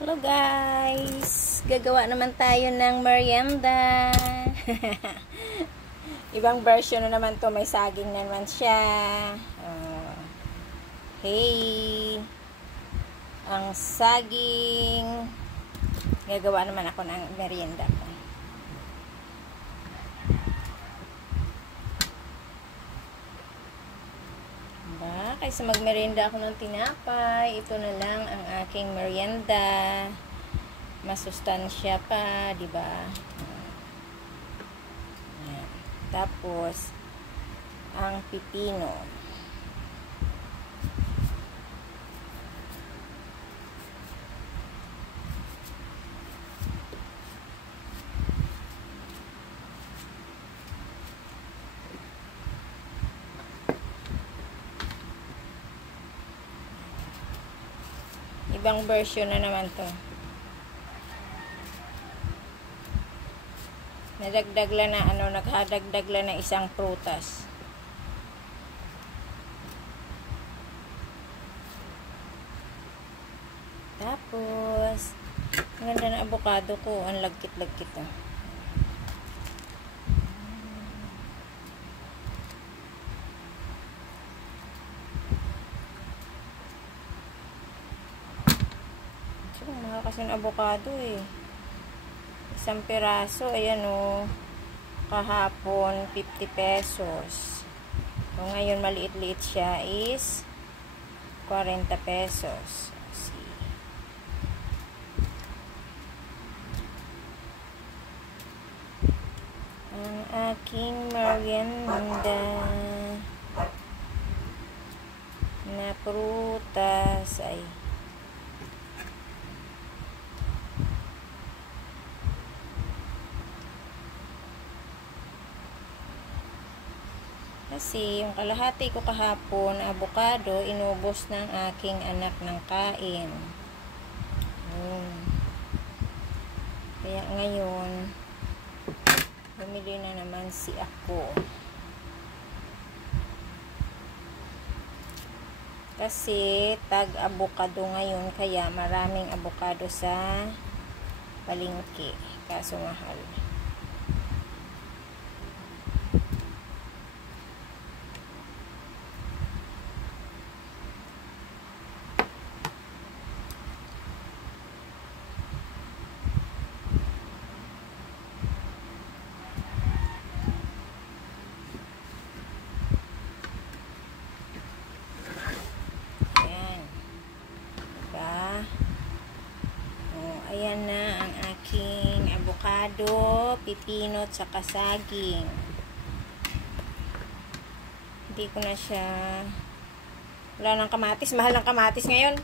Hello guys! Gagawa naman tayo ng merienda. Ibang version na naman to. May saging na naman siya. Hey! Ang saging. Gagawa naman ako ng merienda ko. Kaysa magmerienda ako ng tinapay, ito na lang ang aking merienda. Masustansya pa, di ba? Tapos ang pipino. Ibang version na naman to. Nadagdag lang na naghadagdag lang na isang prutas. Tapos ang ganda ng avocado ko, ang lagkit-lagkit to. Mahal kasi ng avocado eh. Isang piraso, ayan o. Kahapon, 50 pesos. So, ngayon, maliit-liit siya is 40 pesos. See. Ang aking merienda na prutas ay kasi yung kalahati ko kahapon, avocado, inubos ng aking anak ng kain. Kaya ngayon, bumili na naman si ako. Kasi tag-avocado ngayon, kaya maraming avocado sa palengke. Kaso mahal. Ayan na ang aking avocado, pipino, at saka saging. Hindi ko na siya... Wala ng kamatis. Mahal ng kamatis ngayon.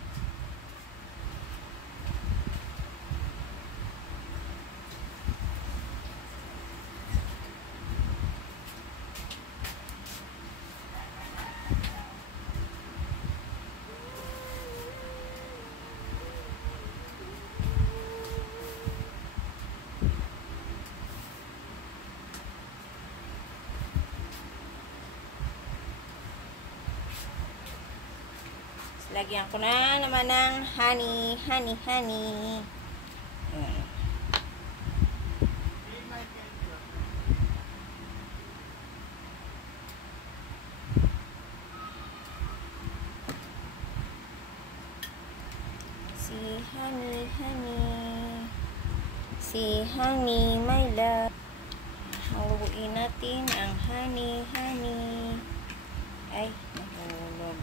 Lagyan ko na naman ng honey. Si honey, my love. Haluin natin ang honey. Ay, nahulog.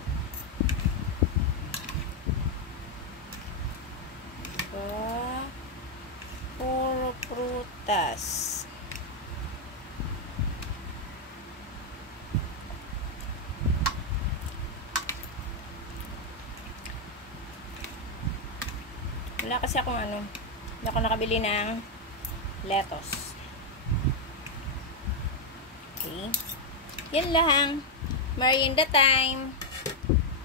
Puro prutas. Wala kasi akong hindi ako nakabili ng lettuce. Okay. Yan lang. Merienda time.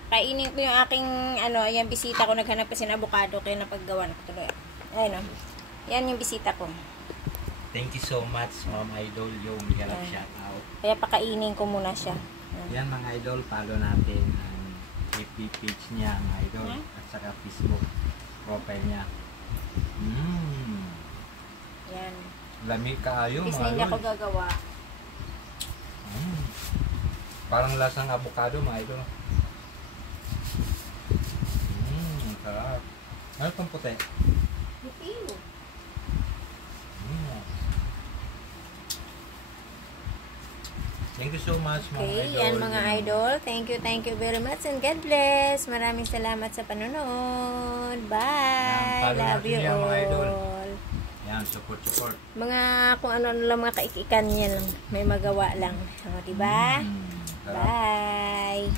Kainin ko yung aking, ayan, bisita ko. Naghanap kasi ng avocado, kaya napaggawa na ko tuloy. Ayan, yan yung bisita ko. Thank you so much, Ma'am Idol, yung hirap shout out. Kaya pakainin ko muna siya. Yan mga idol, follow natin ang FB page niya, mga idol, at saka Facebook profile niya. Yan. Lami kaayo, Bis mga na hindi ako idol. gagawa. Parang lasang avocado, mga idol. Sarap. Ano itong puti? Pipino. Thank you so much, mga Okay, idol. yan mga idol. Thank you very much and God bless. Maraming salamat sa panonood. Bye. Yan, follow Love natin you yan, mga idol. all. Yan, support. Mga kung ano lang mga kaikikan yan lang. May magawa lang. O, diba? Sarap. Bye.